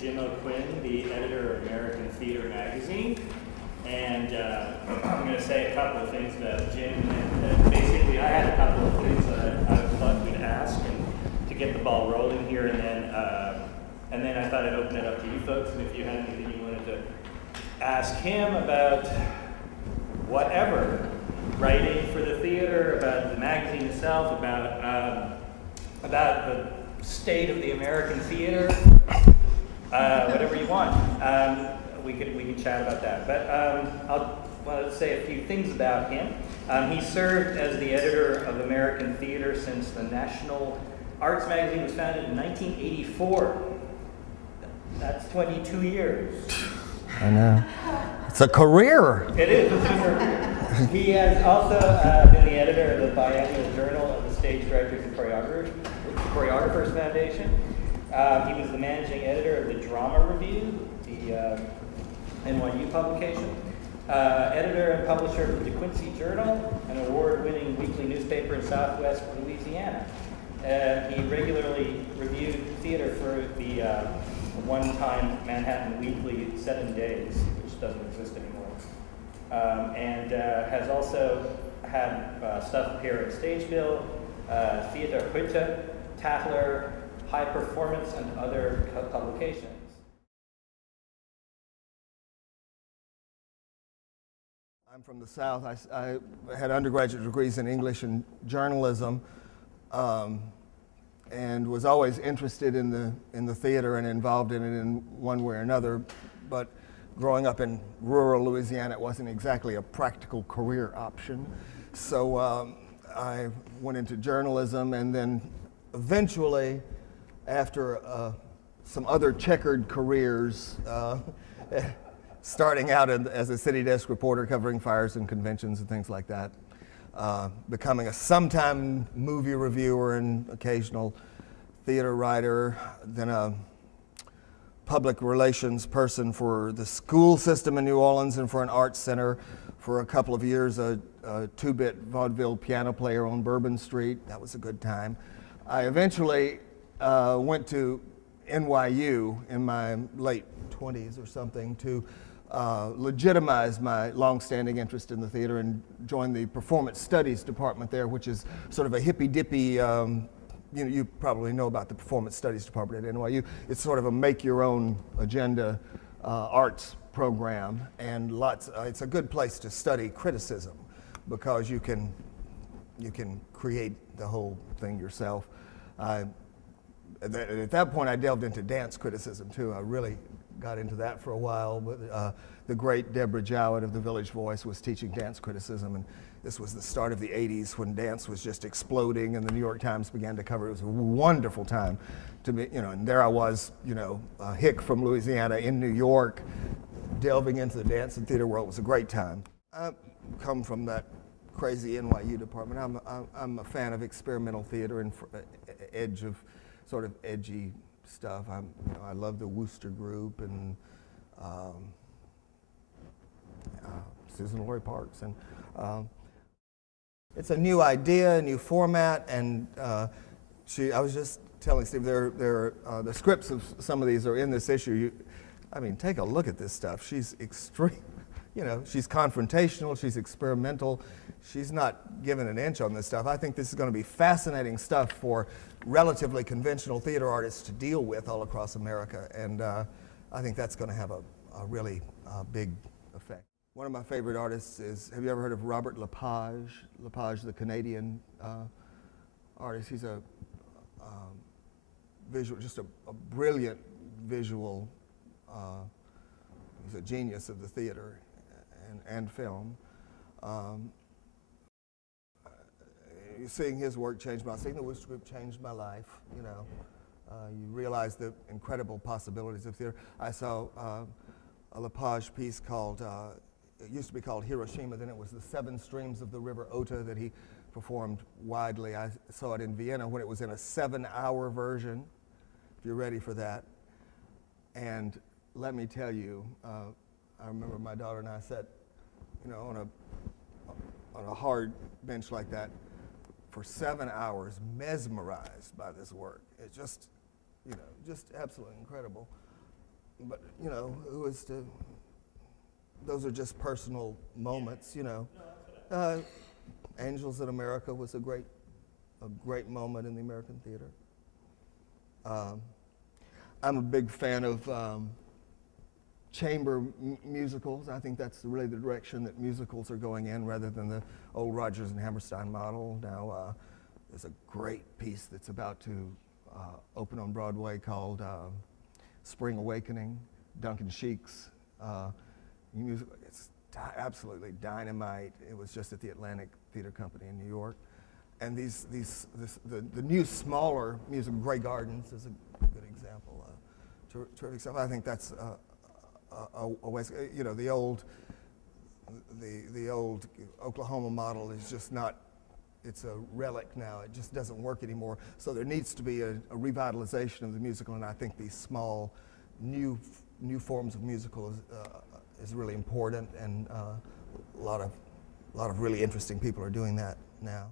Jim O'Quinn, the editor of American Theatre magazine. And I'm going to say a couple of things about Jim. And basically, I had a couple of things that I thought we'd ask and to get the ball rolling here. And then I thought I'd open it up to you folks. And if you had anything you wanted to ask him about whatever, writing for the theater, about the magazine itself, about the state of the American theater, whatever you want. We can chat about that. But I'll want to say a few things about him. He served as the editor of American Theater since the National Arts magazine was founded in 1984. That's 22 years. I know. It's a career. It is. It's a career. He has also been the editor of the biannual Journal of the Stage Directors and Choreographers Foundation. He was the managing editor of the Drama Review, the NYU publication, editor and publisher of the DeQuincy Journal, an award-winning weekly newspaper in Southwest Louisiana. He regularly reviewed theater for the one-time Manhattan Weekly 7 Days, which doesn't exist anymore, and has also had stuff appear at Stagebill, Theatre Atrs, Tatler, High Performance, and other publications. I'm from the South. I had undergraduate degrees in English and journalism, and was always interested in the theater and involved in it in one way or another. But growing up in rural Louisiana, it wasn't exactly a practical career option. So I went into journalism, and then eventually, after some other checkered careers, starting out as a city desk reporter covering fires and conventions and things like that, becoming a sometime movie reviewer and occasional theater writer, then a public relations person for the school system in New Orleans and for an arts center for a couple of years, a two-bit vaudeville piano player on Bourbon Street. That was a good time. I eventually went to NYU in my late 20s or something to legitimize my long-standing interest in the theater and join the performance studies department there, which is sort of a hippy-dippy, you probably know about the performance studies department at NYU. It's sort of a make-your-own agenda arts program, and it's a good place to study criticism because you can create the whole thing yourself. At that point, I delved into dance criticism too. I really got into that for a while. But the great Deborah Jowett of the Village Voice was teaching dance criticism, and this was the start of the 80s when dance was just exploding, and the New York Times began to cover it. It was a wonderful time to be, and there I was, a hick from Louisiana in New York, delving into the dance and theater world. It was a great time. I come from that crazy NYU department. I'm a fan of experimental theater and sort of edgy stuff. I love the Wooster Group and Suzan-Lori Parks, and it's a new idea, a new format, and I was just telling Steve, the scripts of some of these are in this issue. Take a look at this stuff. She's extreme, she's confrontational, she's experimental, she's not given an inch on this stuff. I think this is going to be fascinating stuff for relatively conventional theater artists to deal with all across America, and I think that's going to have a really big effect. One of my favorite artists is, have you ever heard of Robert Lepage? Lepage, the Canadian artist. He's a just a brilliant visual, he's a genius of the theater and film. Seeing his work changed seeing the Wooster Group changed my life, you realize the incredible possibilities of theater. I saw a Lepage piece called, it used to be called Hiroshima, then it was the Seven Streams of the River Ota that he performed widely. I saw it in Vienna when it was in a 7-hour version, if you're ready for that. And let me tell you, I remember my daughter and I sat, on a hard bench like that for 7 hours, mesmerized by this work. It's just, just absolutely incredible. but you know, who is to? Those are just personal moments, you know. Angels in America was a great moment in the American theater. I'm a big fan of chamber musicals. I think that's really the direction that musicals are going in, rather than the old Rodgers and Hammerstein model. Now, there's a great piece that's about to open on Broadway called Spring Awakening, Duncan Sheik's musical. It's absolutely dynamite. It was just at the Atlantic Theater Company in New York. And the new smaller musical, Grey Gardens is a good example, terrific example. I think that's a way, you know, the old Oklahoma model is just not, it's a relic now. It just doesn't work anymore. So there needs to be a revitalization of the musical, and I think these small, new forms of musical is really important, and a lot of really interesting people are doing that now.